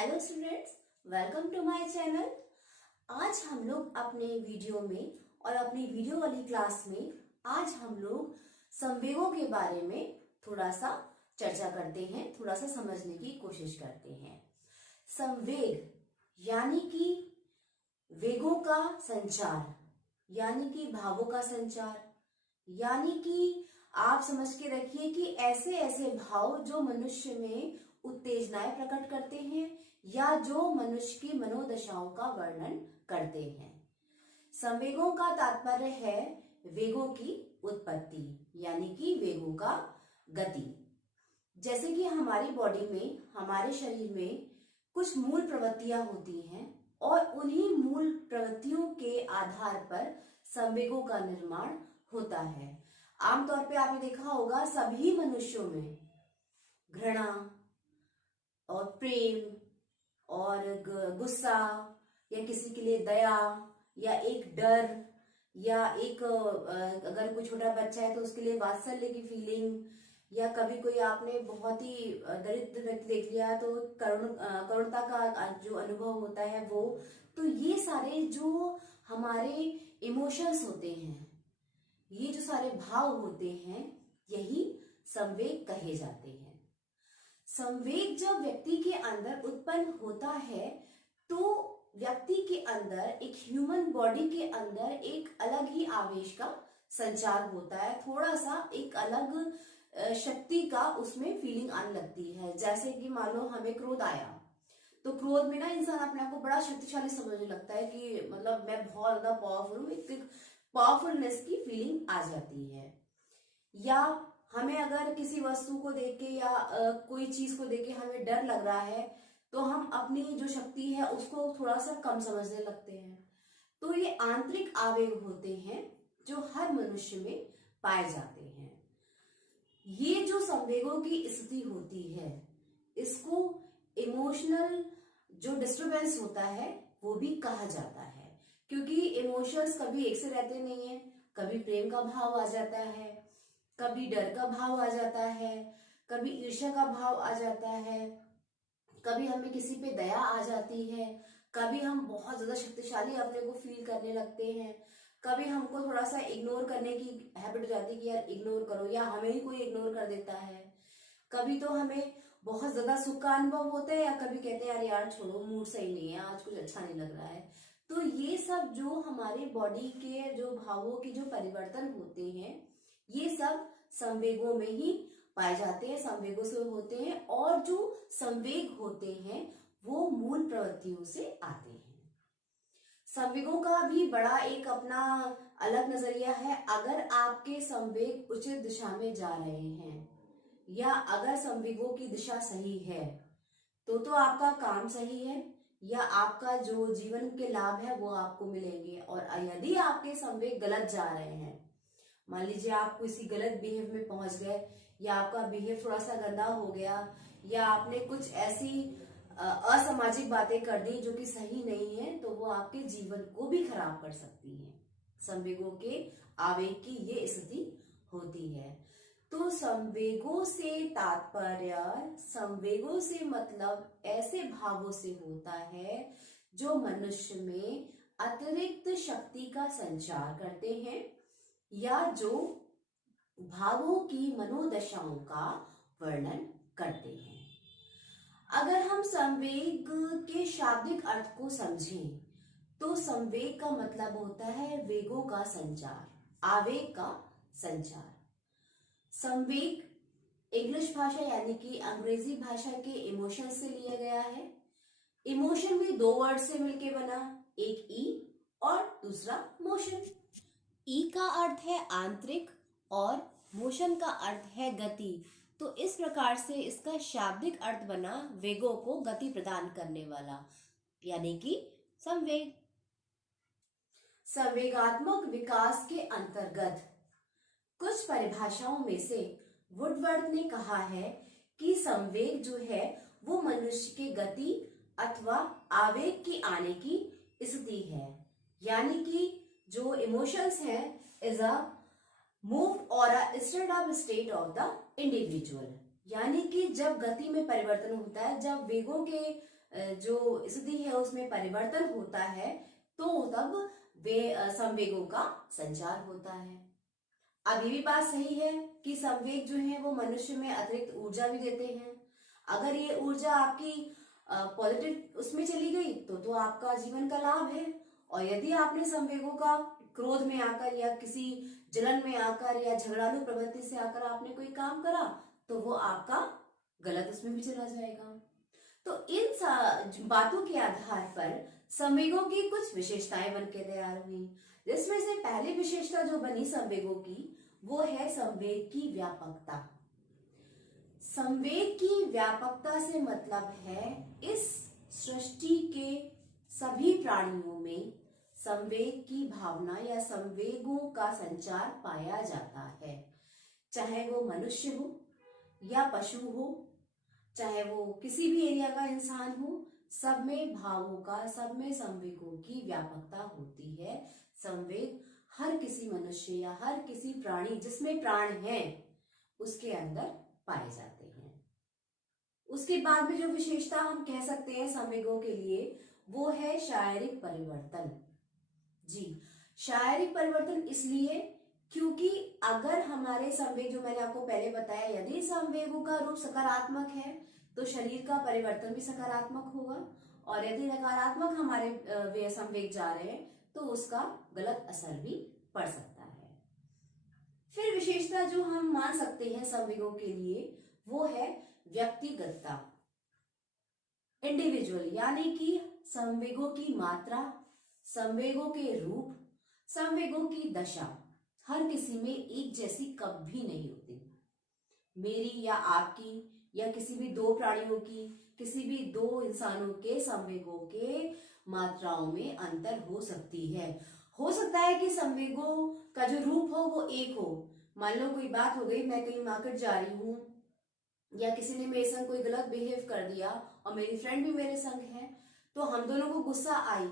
Hello students, welcome to my channel. आज हम लोग अपने वीडियो में और अपनी वीडियो वाली क्लास में आज हम लोग संवेगों के बारे में थोड़ा सा चर्चा करते हैं, थोड़ा सा समझने की कोशिश करते हैं। संवेग यानी कि वेगों का संचार, यानी कि भावों का संचार, यानी कि आप समझ के रखिए कि ऐसे ऐसे भाव जो मनुष्य में उत्तेजनाएं प्रकट करते हैं या जो मनुष्य की मनोदशाओं का वर्णन करते हैं। संवेगों का तात्पर्य है वेगों की उत्पत्ति, यानी कि वेगों का गति। जैसे कि हमारी बॉडी में, हमारे शरीर में कुछ मूल प्रवृत्तियां होती हैं और उन्हीं मूल प्रवृत्तियों के आधार पर संवेगों का निर्माण होता है। आमतौर पे आपने देखा होगा सभी मनुष्यों में घृणा और प्रेम और गुस्सा या किसी के लिए दया या एक डर या एक अगर कोई छोटा बच्चा है तो उसके लिए वात्सल्य की फीलिंग, या कभी कोई आपने बहुत ही दरिद्र व्यक्ति देख लिया तो करुणता का जो अनुभव होता है वो, तो ये सारे जो हमारे इमोशंस होते हैं, ये जो सारे भाव होते हैं, यही संवेग कहे जाते हैं। संवेग जब व्यक्ति के अंदर उत्पन्न होता है तो व्यक्ति के अंदर, एक ह्यूमन बॉडी के अंदर एक अलग ही आवेश का संचार होता है, थोड़ा सा एक अलग शक्ति का उसमें फीलिंग आने लगती है। जैसे कि मान लो हमें क्रोध आया तो क्रोध में ना इंसान अपने आप को बड़ा शक्तिशाली समझने लगता है कि मतलब मैं बहुत ज्यादा पावरफुल हूँ, एक पावरफुलनेस की फीलिंग आ जाती है। या हमें अगर किसी वस्तु को देख के या कोई चीज को देख के हमें डर लग रहा है तो हम अपनी जो शक्ति है उसको थोड़ा सा कम समझने लगते हैं। तो ये आंतरिक आवेग होते हैं जो हर मनुष्य में पाए जाते हैं। ये जो संवेगों की स्थिति होती है इसको इमोशनल जो डिस्टरबेंस होता है वो भी कहा जाता है, क्योंकि इमोशंस कभी एक से रहते नहीं है। कभी प्रेम का भाव आ जाता है, कभी डर का भाव आ जाता है, कभी ईर्ष्या का भाव आ जाता है, कभी हमें किसी पे दया आ जाती है, कभी हम बहुत ज्यादा शक्तिशाली अपने को फील करने लगते हैं, कभी हमको थोड़ा सा इग्नोर करने की हैबिट हो जाती है कि यार इग्नोर करो, या हमें ही कोई इग्नोर कर देता है। कभी तो हमें बहुत ज्यादा सुख का अनुभव होता है, या कभी कहते हैं यार यार छोड़ो, मूड सही नहीं है, आज कुछ अच्छा नहीं लग रहा है। तो ये सब जो हमारे बॉडी के जो भावों के जो परिवर्तन होते हैं ये सब संवेगों में ही पाए जाते हैं, संवेगों से होते हैं। और जो संवेग होते हैं वो मूल प्रवृत्तियों से आते हैं। संवेगों का भी बड़ा एक अपना अलग नजरिया है। अगर आपके संवेग उचित दिशा में जा रहे हैं या अगर संवेगों की दिशा सही है तो आपका काम सही है या आपका जो जीवन के लाभ है वो आपको मिलेंगे। और यदि आपके संवेग गलत जा रहे हैं, मान लीजिए आप किसी गलत बिहेव में पहुंच गए या आपका बिहेव थोड़ा सा गंदा हो गया या आपने कुछ ऐसी असामाजिक बातें कर दी जो कि सही नहीं है, तो वो आपके जीवन को भी खराब कर सकती है। संवेगों के आवेग की ये स्थिति होती है। तो संवेगों से तात्पर्य, संवेगों से मतलब ऐसे भावों से होता है जो मनुष्य में अतिरिक्त शक्ति का संचार करते हैं या जो भावों की मनोदशाओं का वर्णन करते हैं। अगर हम संवेग के शाब्दिक अर्थ को समझें तो संवेग का मतलब होता है वेगों का संचार, आवेग का संचार। संवेग इंग्लिश भाषा यानी कि अंग्रेजी भाषा के इमोशन से लिया गया है। इमोशन भी दो वर्ड से मिलके बना, एक ई और दूसरा मोशन। ई का अर्थ है आंतरिक और मोशन का अर्थ है गति। तो इस प्रकार से इसका शाब्दिक अर्थ बना वेगों को गति प्रदान करने वाला, यानी कि संवेग। संवेगात्मक विकास के अंतर्गत कुछ परिभाषाओं में से वुडवर्ड ने कहा है कि संवेग जो है वो मनुष्य के गति अथवा आवेग की आने की स्थिति है, यानी कि जो इमोशंस हैं इज अ मूव और a state of state of the individual, यानी कि जब गति में परिवर्तन होता है, जब वेगों के जो स्थिति है उसमें परिवर्तन होता है, तो तब वे संवेगों का संचार होता है। अब ये भी बात सही है कि संवेग जो है वो मनुष्य में अतिरिक्त ऊर्जा भी देते हैं। अगर ये ऊर्जा आपकी पॉजिटिव उसमें चली गई तो आपका जीवन का लाभ है। और यदि आपने संवेगों का क्रोध में आकर या किसी जलन में आकर या झगड़ालू प्रवृत्ति से आकर आपने कोई काम करा, तो वो आपका गलत उसमें भी चला जाएगा। तो इन बातों के आधार पर संवेगों की कुछ विशेषताएं बन के तैयार हुई, जिसमें से पहली विशेषता जो बनी संवेगों की वो है संवेग की व्यापकता। संवेग की व्यापकता से मतलब है इस सृष्टि के सभी प्राणियों में संवेग की भावना या संवेगों का संचार पाया जाता है। चाहे वो मनुष्य हो या पशु हो, चाहे वो किसी भी एरिया का इंसान हो, सब में भावों का, सब में संवेगों की व्यापकता होती है। संवेग हर किसी मनुष्य या हर किसी प्राणी जिसमें प्राण है उसके अंदर पाए जाते हैं। उसके बाद में जो विशेषता हम कह सकते हैं संवेगों के लिए वो है शारीरिक परिवर्तन। जी, शारीरिक परिवर्तन इसलिए क्योंकि अगर हमारे संवेग, जो मैंने आपको पहले बताया, यदि संवेगों का रूप सकारात्मक है तो शरीर का परिवर्तन भी सकारात्मक होगा, और यदि नकारात्मक हमारे वे संवेग जा रहे हैं तो उसका गलत असर भी पड़ सकता है। फिर विशेषता जो हम मान सकते हैं संवेगों के लिए वो है व्यक्तिगतता, इंडिविजुअल, यानी कि संवेगों की मात्रा, संवेगों के रूप, संवेगों की दशा हर किसी में एक जैसी कभी नहीं होती। मेरी या आपकी या किसी भी दो प्राणियों की, किसी भी दो इंसानों के संवेगों के मात्राओं में अंतर हो सकती है। हो सकता है कि संवेगों का जो रूप हो वो एक हो। मान लो कोई बात हो गई, मैं कहीं मार्केट जा रही हूँ या किसी ने मेरे संग कोई गलत बिहेव कर दिया और मेरी फ्रेंड भी मेरे संग है, तो हम दोनों को गुस्सा आई,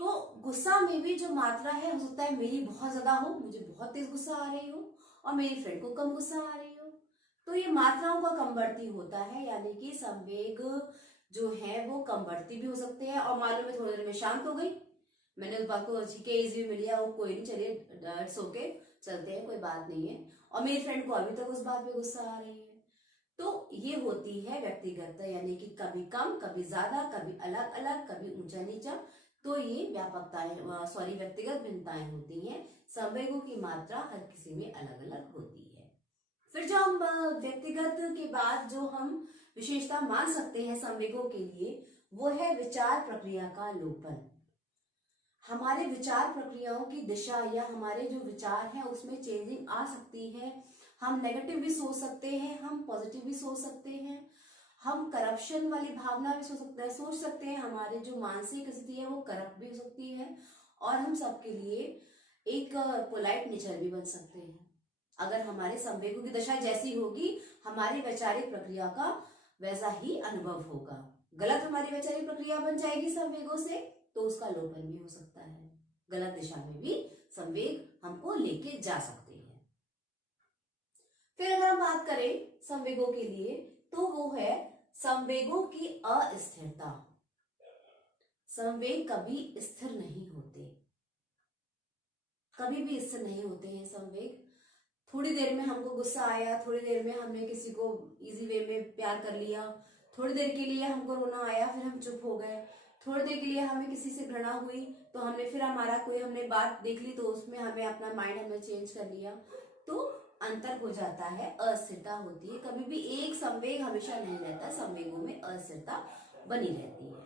तो गुस्सा में भी जो मात्रा है हो सकता है मेरी बहुत ज्यादा हो, मुझे बहुत तेज गुस्सा आ रही हो, और मेरी फ्रेंड को कम गुस्सा आ रही हो। तो ये मात्राओं का कमवर्ती होता है, यानी कि संवेग जो है वो कमवर्ती भी हो सकते हैं। और मान लो मैं थोड़ी देर में शांत हो गई, मैंने उस बात को ठीक है इजी में लिया, वो कोई नहीं, चलिए इट्स ओके, चलते हैं, कोई बात नहीं है, और मेरी फ्रेंड को अभी तक उस बात पे गुस्सा आ रही है। तो ये होती है व्यक्तिगत, यानी कि कभी कम, कभी ज्यादा, कभी अलग अलग, कभी ऊंचा नीचा। तो ये व्यक्तिगत भिन्नताएं होती हैं। संवेगों की मात्रा हर किसी में अलग अलग होती है। फिर जो हम व्यक्तिगत के बाद जो हम विशेषता मान सकते हैं संवेगों के लिए वो है विचार प्रक्रिया का लोपन। हमारे विचार प्रक्रियाओं की दिशा या हमारे जो विचार हैं उसमें चेंजिंग आ सकती है। हम नेगेटिव भी सोच सकते हैं, हम पॉजिटिव भी सोच सकते हैं, हम करप्शन वाली भावना भी सोच सकते हैं, हमारी जो मानसिक स्थिति है वो करप्ट भी हो सकती है, और हम सबके लिए एक पोलाइट नेचर भी बन सकते हैं। अगर हमारे संवेगों की दशा जैसी होगी, हमारी वैचारिक प्रक्रिया का वैसा ही अनुभव होगा। गलत हमारी वैचारिक प्रक्रिया बन जाएगी संवेगों से, तो उसका लोपन भी हो सकता है। गलत दिशा में भी संवेग हमको लेके जा सकते हैं। फिर अगर हम बात करें संवेगों के लिए तो वो है संवेगों की अस्थिरता। संवेग कभी स्थिर नहीं होते, कभी भी स्थिर नहीं होते हैं संवेग। थोड़ी देर में हमको गुस्सा आया, थोड़ी देर में हमने किसी को इजी वे में प्यार कर लिया, थोड़ी देर के लिए हमको रोना आया, फिर हम चुप हो गए, थोड़ी देर के लिए हमें किसी से घृणा हुई तो हमने फिर हमारा कोई हमने बात देख ली तो उसमें हमें अपना माइंड हमने चेंज कर लिया। तो अंतर हो जाता है, अस्थिरता होती है। कभी भी एक संवेग हमेशा नहीं रहता, संवेगों में अस्थिरता बनी रहती है।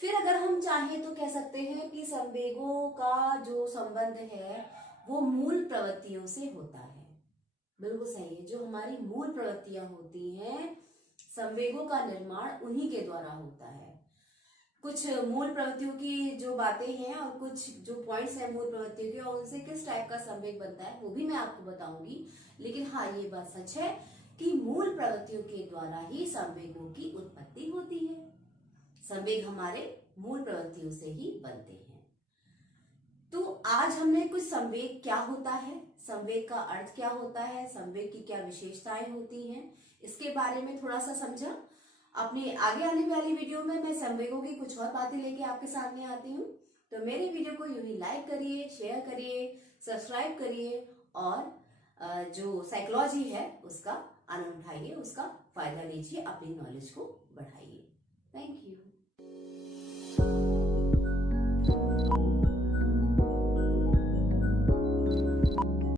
फिर अगर हम चाहें तो कह सकते हैं कि संवेगों का जो संबंध है वो मूल प्रवृत्तियों से होता है। बिल्कुल सही है, जो हमारी मूल प्रवृत्तियां होती हैं संवेगों का निर्माण उन्हीं के द्वारा होता है। कुछ मूल प्रवृत्तियों की जो बातें हैं और कुछ जो पॉइंट्स हैं मूल प्रवृत्तियों के, और उनसे किस टाइप का संवेग बनता है वो भी मैं आपको बताऊंगी। लेकिन हाँ, ये बात सच है कि मूल प्रवृत्तियों के द्वारा ही संवेगों की उत्पत्ति होती है। संवेग हमारे मूल प्रवृत्तियों से ही बनते हैं। तो आज हमने कुछ संवेग क्या होता है, संवेग का अर्थ क्या होता है, संवेग की क्या विशेषताएं होती हैं, इसके बारे में थोड़ा सा समझा। अपनी आगे आने वाली वीडियो में मैं संवेगों की कुछ और बातें लेके आपके सामने आती हूँ। तो मेरे वीडियो को यूं ही लाइक करिए, शेयर करिए, सब्सक्राइब करिए और जो साइकोलॉजी है उसका आनंद उठाइए, उसका फायदा लीजिए, अपनी नॉलेज को बढ़ाइए। Thank you.